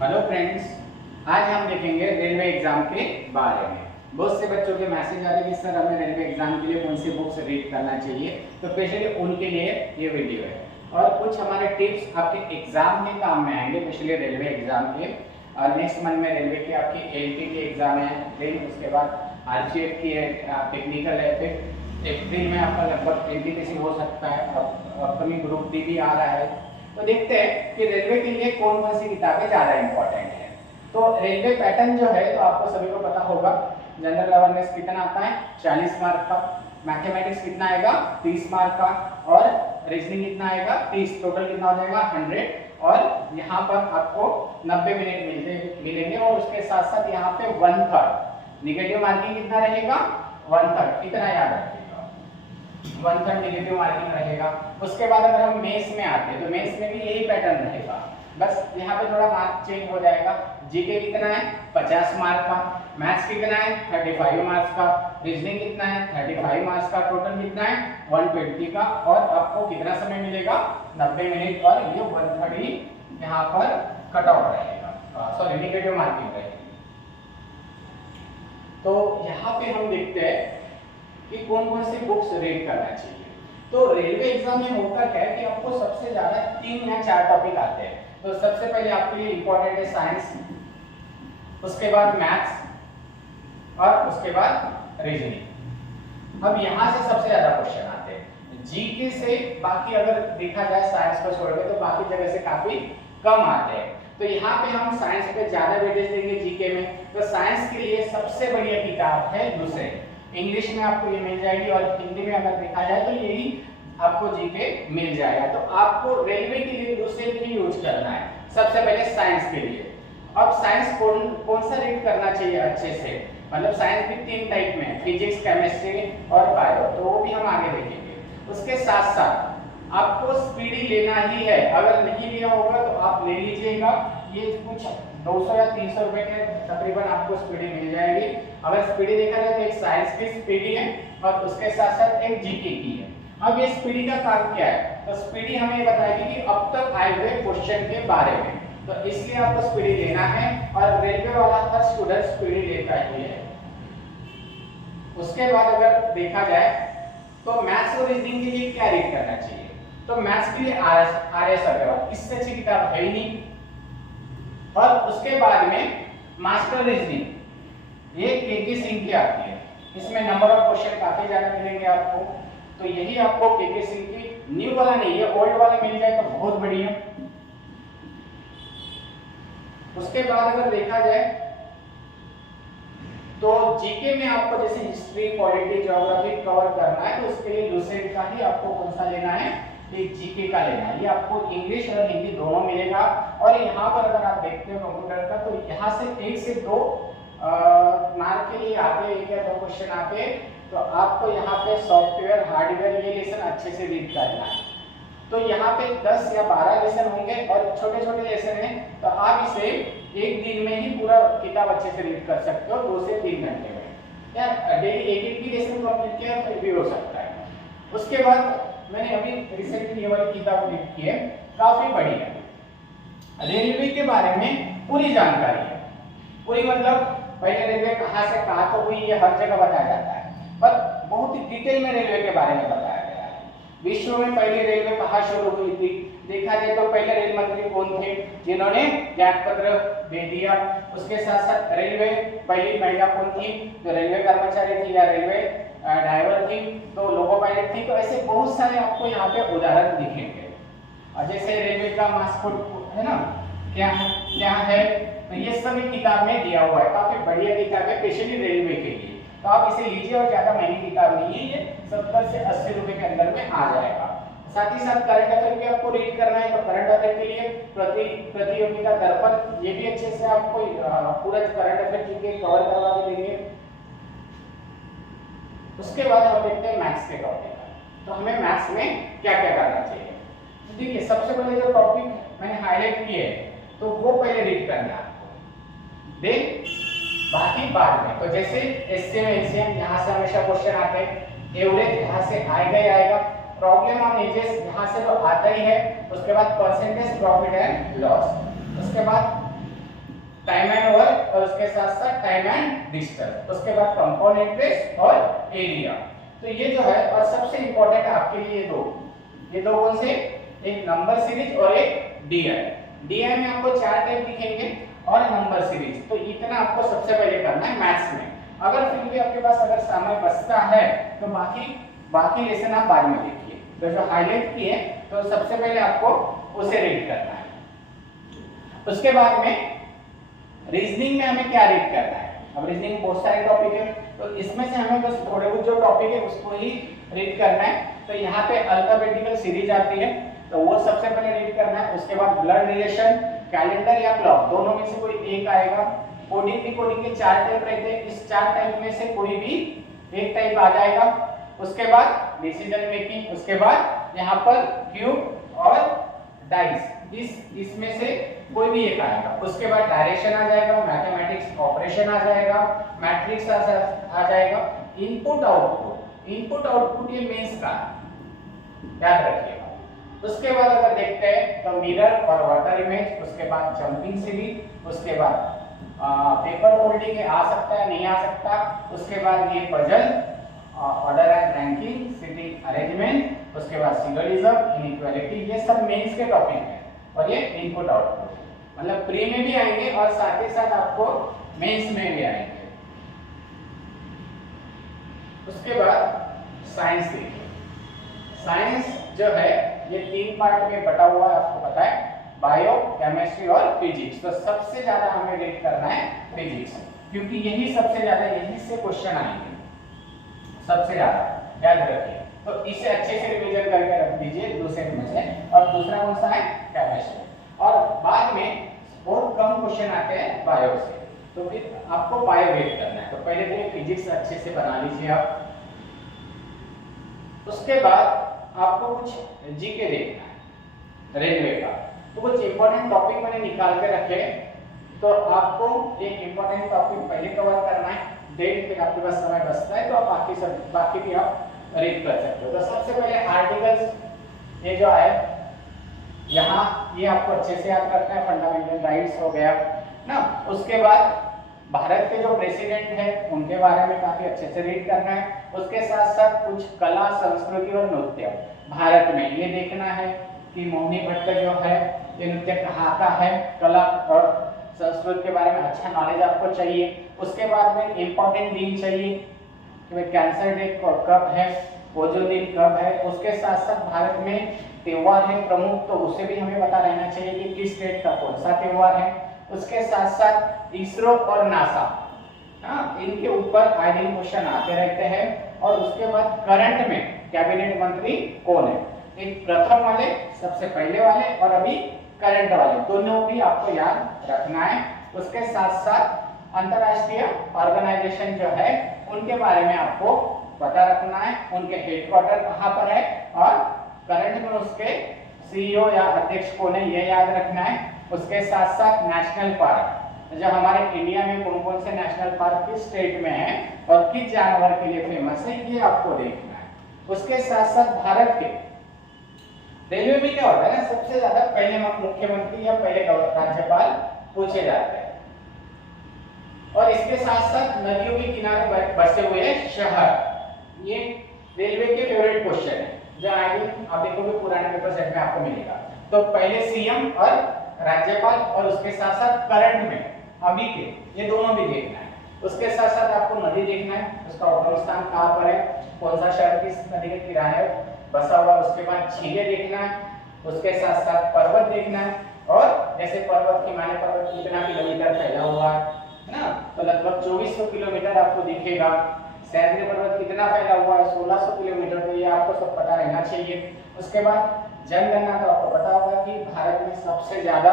Hello friends, आज हम देखेंगे रेलवे एग्जाम के बारे में। बहुत से बच्चों के मैसेज आ रहे हैं कि सर हमें रेलवे एग्जाम के लिए कौन सी बुक्स रीड करना चाहिए, तो स्पेशली उनके लिए ये वीडियो है। और कुछ हमारे टिप्स आपके एग्जाम के काम में आएंगे, स्पेशली रेलवे एग्जाम के। और नेक्स्ट मंथ में रेलवे की आपकी एलटी की एग्जाम है, फिर उसके बाद आरजीएफ की टेक्निकल है, फिर अप्रैल में आपका लगभग एनटीपीसी हो सकता है, अपकमिंग ग्रुप डी भी आ रहा है। तो देखते हैं कि रेलवे के लिए कौन कौन सी किताबें ज़्यादा इंपॉर्टेंट है। तो रेलवे पैटर्न जो है, तो आपको सभी को पता होगा, जनरल अवेयरनेस कितना आता है 40 मार्क का, मैथमेटिक्स कितना आएगा 30 मार्क का, और रीजनिंग कितना आएगा 30, टोटल कितना हो जाएगा 100। और यहाँ पर आपको 90 मिनट मिलेंगे, और उसके साथ साथ यहाँ पे 1/3 निगेटिव मार्किंग कितना रहेगा, 1/3 कितना याद रखिएगा, 1/3 निगेटिव मार्किंग रहेगा। उसके बाद अगर हम मेंस में आते हैं तो मेंस में भी यही पैटर्न रहेगा, बस यहाँ पे थोड़ा मार्क चेंज हो जाएगा। जीके कितना है 50 मार्क का, मैथ्स कितना है 35 मार्क्स का, रीजनिंग कितना है 35 मार्क्स का, टोटल कितना है 120 का। और आपको कितना समय मिलेगा 90 मिनट, और ये 130 यहाँ पर कट ऑफ रहेगा, सॉरी निगेटिव मार्किंग रहेगी। तो यहाँ पे हम देखते हैं कि कौन कौन सी बुक्स रीड करना चाहिए। तो रेलवे एग्जाम में होता क्या है कि आपको सबसे ज्यादा 3 या 4 टॉपिक आते हैं। तो सबसे पहले आपके लिए इंपॉर्टेंट है साइंस, उसके बाद मैथ्स, और उसके बाद रीजनिंग। अब यहाँ से सबसे ज्यादा क्वेश्चन आते हैं। जीके से बाकी अगर देखा जाए साइंस को छोड़ के, तो बाकी जगह से काफी कम आते हैं। तो यहाँ पे हम साइंस पे ज्यादा वेटेज देंगे जीके में। तो साइंस के लिए सबसे बढ़िया किताब है लुसेंट, इंग्लिश में आपको ये मिल जाएगी, और हिंदी में अगर देखा जाए तो यही आपको जीके मिल जाएगा। तो आपको रेलवे के लिए लुसेंट ही यूज करना है सबसे पहले साइंस के लिए। अब साइंस कौन सा रीड करना चाहिए अच्छे से, मतलब साइंस भी 3 टाइप में, फिजिक्स, केमिस्ट्री और बायो, तो वो भी हम आगे देखेंगे। उसके साथ साथ आपको स्पीडी लेना ही है, अगर नहीं लिया होगा तो आप ले लीजिएगा। ये कुछ 200 या 300 रुपए के तकरीबन आपको स्पीडी मिल जाएगी। अगर स्पीडी देखा जाए तो एक साइंस की स्पीडी है, और उसके साथ साथ एक जीके की है। अब ये स्पीडी का काम क्या है, तो स्पीडी हमें ये बताएगी कि अब तक आए हुए क्वेश्चन के बारे में, तो इसलिए आपको स्पीडी लेना है। और रेलवे वाला हर स्टूडेंट स्पीडी लेता ही है। उसके बाद अगर देखा जाए तो मैथ्स और रीजनिंग के लिए क्या रीड करना चाहिए, तो मैथ्स के लिए आर.एस. अग्रवाल, इससे अच्छी किताब है ही नहीं। और उसके बाद में मास्टर रीजनिंग, ये के सिंह की आती है, इसमें नंबर ऑफ क्वेश्चन काफी ज्यादा मिलेंगे आपको। तो यही आपको के सिंह की, न्यू वाला नहीं, ये ओल्ड वाला मिल जाए तो बहुत बढ़िया। उसके बाद अगर देखा जाए तो जीके में आपको जैसे हिस्ट्री, पॉलिटी, ज्योग्राफी कवर करना है, तो उसके लिए लुसेंट का ही आपको कौन सा लेना है, एक जीके का लेना है। ये आपको इंग्लिश और हिंदी दोनों मिलेगा। और यहाँ पर अगर आप देखते हो कंप्यूटर का, तो यहाँ से 1 से 2 मार्क के लिए आते, 1 या 2 क्वेश्चन आते। तो आपको यहाँ पे सॉफ्टवेयर, हार्डवेयर, ये लेसन अच्छे से रीड करना है। तो यहाँ पे 10 या 12 लेसन होंगे, और छोटे छोटे लेसन हैं, तो आप इसे एक दिन में ही पूरा किताब अच्छे से रीड कर सकते हो, 2 से 3 घंटे में, या डेली एक भी लेसन कंप्लीट किया फिर भी हो सकता है। उसके बाद मैंने अभी रिसेंटली ये वाली किताब रीड की है, काफी बड़ी है, रेलवे के बारे में पूरी जानकारी है। पूरी मतलब पहले रेलवे कहाँ से कहाँ तक हुई, ये हर जगह बताया जाता है, पर बहुत ही डिटेल में रेलवे के बारे में बताया गया है। विश्व में पहली रेलवे कहाँ शुरू हुई थी, देखा जाए तो पहले रेल मंत्री कौन थे जिन्होंने ज्ञात पत्र दे दिया। उसके साथ साथ रेलवे पहली महिला कौन थी, जो रेलवे कर्मचारी थी या रेलवे ड्राइवर थी, तो लोको पायलट थी। तो ऐसे बहुत सारे आपको यहाँ पे उदाहरण दिखेंगे। और जैसे रेलवे का मास्कोट है ना, क्या है, तो ये सभी किताब में दिया हुआ है, काफी बढ़िया किताब है स्पेशली रेलवे के लिए। तो आप इसे लीजिए, और ज्यादा महंगी किताब नहीं है, ये 70 से 80 रुपए के अंदर में आ जाएगा। साथ ही साथ करंट अफेयर भी आपको रीड करना है, तो करंट अफेयर के लिए प्रतियोगिता दर्पण, ये भी अच्छे से आपको पूरा करंट अफेयर जीके कवर करवा के देंगे। उसके बाद हम देखते हैं मैथ्स के टॉपिक। तो हमें मैथ्स में क्या क्या करना चाहिए, तो देखिए सबसे पहले जो टॉपिक मैंने हाईलाइट किए हैं, तो वो पहले रीड करना है आपको, देन बाकी बाद में। तो जैसे एससीएम, एलसीएम, यहाँ से हमेशा क्वेश्चन आते हैं, एवरेज यहाँ से आएगा, प्रॉब्लम ऑन एजेस यहाँ से तो आता ही है। उसके बाद परसेंटेज प्रॉफिट एंड लॉस, उसके बाद टाइम एंड वर्क और उसके साथ साथ टाइम एंड डिस्टेंस, उसके बाद कंपाउंड इंटरेस्ट और एरिया। तो ये जो है, और सबसे इंपॉर्टेंट है आपके लिए ये दो कौन से, एक नंबर सीरीज और एक डीआई। डीआई में आपको 4 टाइप दिखेंगे और नंबर सीरीज, तो इतना आपको सबसे पहले करना है मैथ्स में। अगर फिर भी आपके पास अगर समय बचता है तो बाकी लेसन आप बाद में देखिए, तो जो हाईलाइट किए तो सबसे पहले आपको उसे रीड करना है। उसके बाद में रीजनिंग में हमें क्या रीड करना है। अब रीजनिंग में बहुत सारे टॉपिक है, तो इसमें से हमें बस थोड़े बहुत जो टॉपिक है उसको ही रीड करना है। तो यहाँ पे अल्फाबेटिकल सीरीज आती है, तो वो सबसे पहले रीड करना है। उसके बाद ब्लड रिलेशन, कैलेंडर या क्लॉक, दोनों में से कोई एक आएगा। कोडिंग डिकोडिंग के 4 टाइप रहते हैं, इस 4 टाइप में से कोई भी एक टाइप आ जाएगा। उसके बाद डिसीजन मेकिंग, उसके बाद यहाँ पर क्यूब और डाइस, इसमें से कोई भी एक आएगा। उसके बाद डायरेक्शन आ जाएगा, मैथमेटिक्स ऑपरेशन आ जाएगा, मैट्रिक्स आ जाएगा, इनपुट आउटपुट ये मेंस का याद रखिएगा। उसके बाद अगर देखते हैं तो मिरर और वाटर इमेज, उसके बाद जंपिंग सीरीज, उसके बाद पेपर फोल्डिंग आ सकता है नहीं आ सकता, उसके बाद ये puzzle, order and ranking, sitting arrangement, उसके बाद सिंगलिज्म, इनइक्वालिटी, ये सब मेंस के टॉपिक हैं। और ये इनपुट आउटपुट मतलब प्री में भी आएंगे और साथ ही साथ आपको मेंस में भी आएंगे। उसके बाद साइंस देखिए। साइंस जो है ये 3 पार्ट में बटा हुआ है, आपको पता है, बायो, केमिस्ट्री और फिजिक्स। तो सबसे ज्यादा हमें रीड करना है फिजिक्स, क्योंकि यही सबसे ज्यादा, यही से क्वेश्चन आएंगे सबसे ज्यादा, याद रखिए। तो इसे अच्छे से रिवीजन करके रख दीजिए दूसरे में से। और दूसरा कौन सा है, केमिस्ट्री। और बाद में बहुत कम क्वेश्चन आते हैं बायो से, तो फिर आपको बायो रीड करना है। तो पहले तो ये फिजिक्स अच्छे से बना लीजिए आप। उसके बाद आपको कुछ जीके देखना है रेलवे का, तो कुछ इंपॉर्टेंट टॉपिक मैंने निकाल के रखे, तो आपको एक इंपॉर्टेंट टॉपिक पहले कवर करना है। डेट पे आपके पास समय बचता है तो आप बाकी भी आप रीड कर सकते हो। तो सबसे पहले आर्टिकल्स ये जो है यहाँ, ये आपको अच्छे से याद रखना है, फंडामेंटल राइट्स हो गया ना। उसके बाद भारत के जो प्रेसिडेंट हैं उनके बारे में काफी अच्छे से रीड करना है। उसके साथ साथ कुछ कला, संस्कृति और नृत्य भारत में ये देखना है कि मोहिनी भट्ट जो है ये नृत्य कहाँ का है, कला और संस्कृति के बारे में अच्छा नॉलेज आपको चाहिए। उसके बाद में इंपॉर्टेंट दिन चाहिए कि भाई कैंसर डे कब है, वो जो दिन कब है। उसके साथ साथ भारत में त्योहार है प्रमुख, तो उसे भी हमें पता रहना चाहिए कि किस स्टेट का कौन सा त्योहार है। उसके साथ साथ इसरो और नासा, इनके ऊपर आए दिन क्वेश्चन आते रहते हैं। और उसके बाद करंट में कैबिनेट मंत्री कौन है, एक प्रथम वाले, सबसे पहले वाले और अभी करंट वाले, दोनों भी आपको याद रखना है। उसके साथ साथ अंतरराष्ट्रीय ऑर्गेनाइजेशन जो है उनके बारे में आपको पता रखना है, उनके हेडक्वार्टर कहाँ पर है और करंट में उसके सीईओ या अध्यक्ष कौन है, ये याद रखना है। उसके साथ साथ नेशनल पार्क, जो हमारे इंडिया में कौन कौन से नेशनल पार्क किस स्टेट में है और किस जानवर के लिए फेमस है, ये आपको देखना है। उसके साथ साथ भारत के रेलवे में क्या होता है ना, सबसे ज्यादा पहले मुख्यमंत्री या पहले राज्यपाल पूछे जाते हैं। और इसके साथ साथ नदियों के किनारे बसे हुए शहर, ये रेलवे के फेवरेट क्वेश्चन है, जो आई थिंक आप देखोगे पुराने पेपर सेट में आपको मिलेगा। तो पहले सीएम और राज्यपाल और उसके साथ साथ करंट में अभी के, ये दोनों भी देखना है। उसके साथ साथ आपको नदी देखना है, उसका उद्गम स्थान कहाँ पर है, कौन सा शहर किस नदी के किनारे बसा हुआ। उसके बाद झीलें देखना है, उसके साथ साथ पर्वत देखना है। और जैसे पर्वत, हिमालय पर्वत कितना किलोमीटर फैला हुआ है ना, तो लगभग 2400 किलोमीटर आपको दिखेगा। सह्याद्री पर्वत कितना फैला हुआ है, 1600 किलोमीटर, तो ये आपको सब पता रहना चाहिए। उसके बाद जनगणना, तो आपको पता होगा कि भारत में सबसे ज्यादा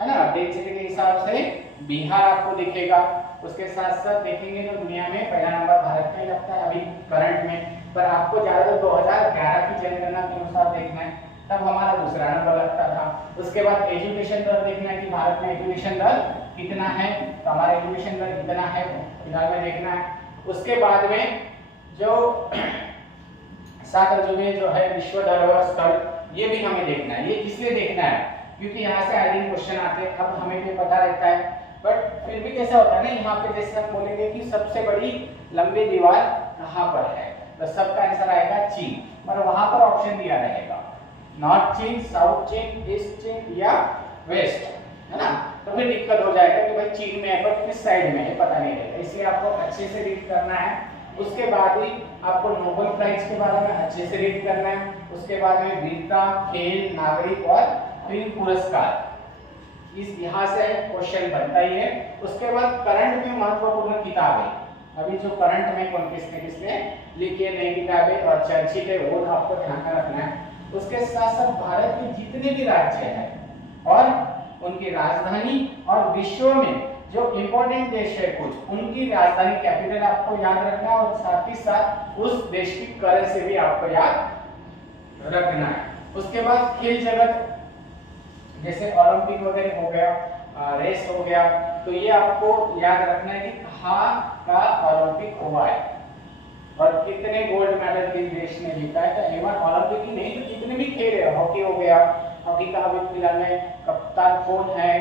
है ना डेंसिटी के हिसाब से बिहार आपको दिखेगा। उसके साथ साथ देखेंगे तो दुनिया में पहला नंबर भारत का ही लगता है अभी करंट में, पर आपको ज्यादा 2011 की जनगणना के अनुसार देखना है, तब हमारा दूसरा नंबर लगता था। उसके बाद एजुकेशन दर देखना है कि भारत में एजुकेशन दर कितना है, तो हमारा एजुकेशन दर कितना है फिलहाल में देखना है। उसके बाद में जो 7 अजूबे जो है विश्व धरोहर स्थल, ये भी हमें देखना है। ये किसलिए देखना है, क्योंकि यहाँ से आई क्वेश्चन आते हैं। अब हमें भी पता रहता है बट फिर भी कैसा होता है ना, यहाँ पे जैसे हम बोलेंगे कि सबसे बड़ी लंबी दीवार कहाँ पर है, तो सबका आंसर आएगा चीन, पर वहां पर ऑप्शन दिया रहेगा नॉर्थ चीन, साउथ चीन, ईस्ट चीन या वेस्ट, है ना। तो फिर दिक्कत हो जाएगा कि भाई चीन में है पर किस साइड में है पता नहीं रहेगा, इसलिए आपको अच्छे से रीड करना है। उसके बाद ही आपको नोबेल प्राइज के बारे में अच्छे से रीड करना है। उसके बाद में वीरता, खेल, नागरिक और फिल्म पुरस्कार, इस यहाँ से क्वेश्चन बनता ही है। उसके बाद करंट में महत्वपूर्ण किताबें, अभी जो करंट में कौन किसने लिखी है नई किताबें और चर्चित है, वो आपको ध्यान में रखना है। उसके साथ साथ भारत के जितने भी राज्य हैं और उनकी राजधानी और विश्व में जो इम्पोर्टेंट देश है कुछ, उनकी राजधानी कैपिटल आपको याद रखना है और साथ ही साथ उस देश की करेंसी भी आपको याद रखना है। उसके बाद खेल जगत, जैसे ओलंपिक वगैरह हो गया, रेस हो गया, तो ये आपको याद रखना है कि कहाँ का ओलंपिक हुआ है और कितने गोल्ड मेडल किस देश ने जीता है। तो इवन ओलंपिक ही नहीं तो जितने भी खेल है, हॉकी हो गया, हॉकी का अभी फिलहाल में कप्तान कौन है,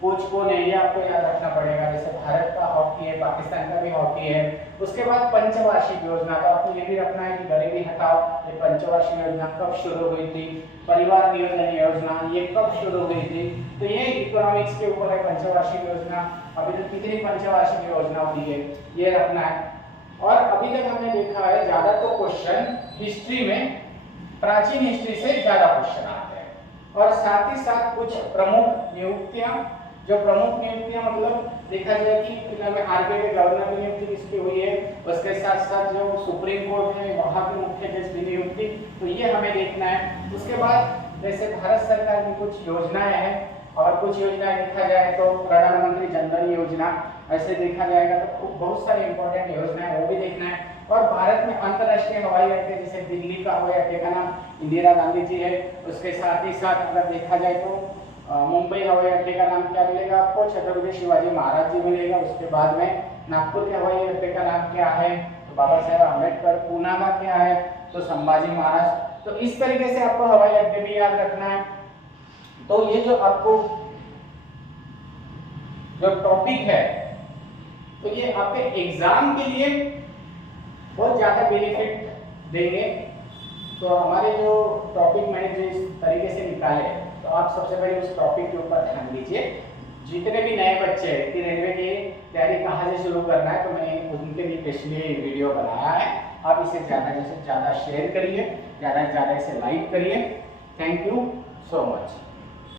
कोच कौन है, ये आपको याद रखना पड़ेगा। जैसे भारत का हॉकी है, पाकिस्तान का भी हॉकी है। उसके बाद पंचवार्षिक योजना, तो आपको ये भी रखना है कि गरीबी हटाओ, ये पंचवार्षिक योजना कब शुरू हुई थी, परिवार नियोजन योजना ये कब शुरू हुई थी, तो ये इकोनॉमिक्स के ऊपर है पंचवार्षिक योजना। अभी तक कितनी पंचवार्षिक योजना हुई है ये रखना है। और अभी तक हमने देखा है ज्यादा तो क्वेश्चन हिस्ट्री में, प्राचीन हिस्ट्री से ज्यादा क्वेश्चन आते हैं। और साथ ही साथ कुछ प्रमुख नियुक्तियां, जो प्रमुख नियुक्तियां मतलब देखा जाए कि फिलहाल में आरबीआई के गवर्नर की नियुक्ति किसकी हुई है, उसके साथ साथ जो सुप्रीम कोर्ट है वहां के मुख्य जज की नियुक्ति, तो ये हमें देखना है। उसके बाद जैसे भारत सरकार की कुछ योजनाएं हैं और कुछ योजनाएं देखा जाए तो प्रधानमंत्री जन धन योजना, ऐसे देखा जाएगा तो बहुत सारी इंपॉर्टेंट योजनाएं वो भी देखना है। और भारत में अंतरराष्ट्रीय हवाई अड्डे, जैसे दिल्ली का हवाई अड्डे का नाम इंदिरा गांधी जी है, उसके साथ ही साथ अगर देखा जाए तो मुंबई हवाई अड्डे का नाम क्या मिलेगा आपको, छत्रपति शिवाजी महाराज जी मिलेगा। उसके बाद में नागपुर के हवाई अड्डे का नाम क्या है, तो बाबा साहेब अम्बेडकर। पूना का क्या है, तो संभाजी महाराज। तो इस तरीके से आपको हवाई अड्डे भी याद रखना है। तो ये जो आपको जो टॉपिक है, तो ये आपके एग्जाम के लिए बहुत ज्यादा बेनिफिट देंगे। तो हमारे जो टॉपिक मैंने जिस तरीके से निकाले, तो आप सबसे पहले उस टॉपिक के ऊपर ध्यान दीजिए। जितने भी नए बच्चे हैं कि रेलवे की तैयारी कहाँ से शुरू करना है, तो मैंने उनके लिए स्पेशली वीडियो बनाया है। आप इसे ज़्यादा से ज़्यादा शेयर करिए, ज़्यादा से ज़्यादा इसे लाइक करिए। Thank you so much.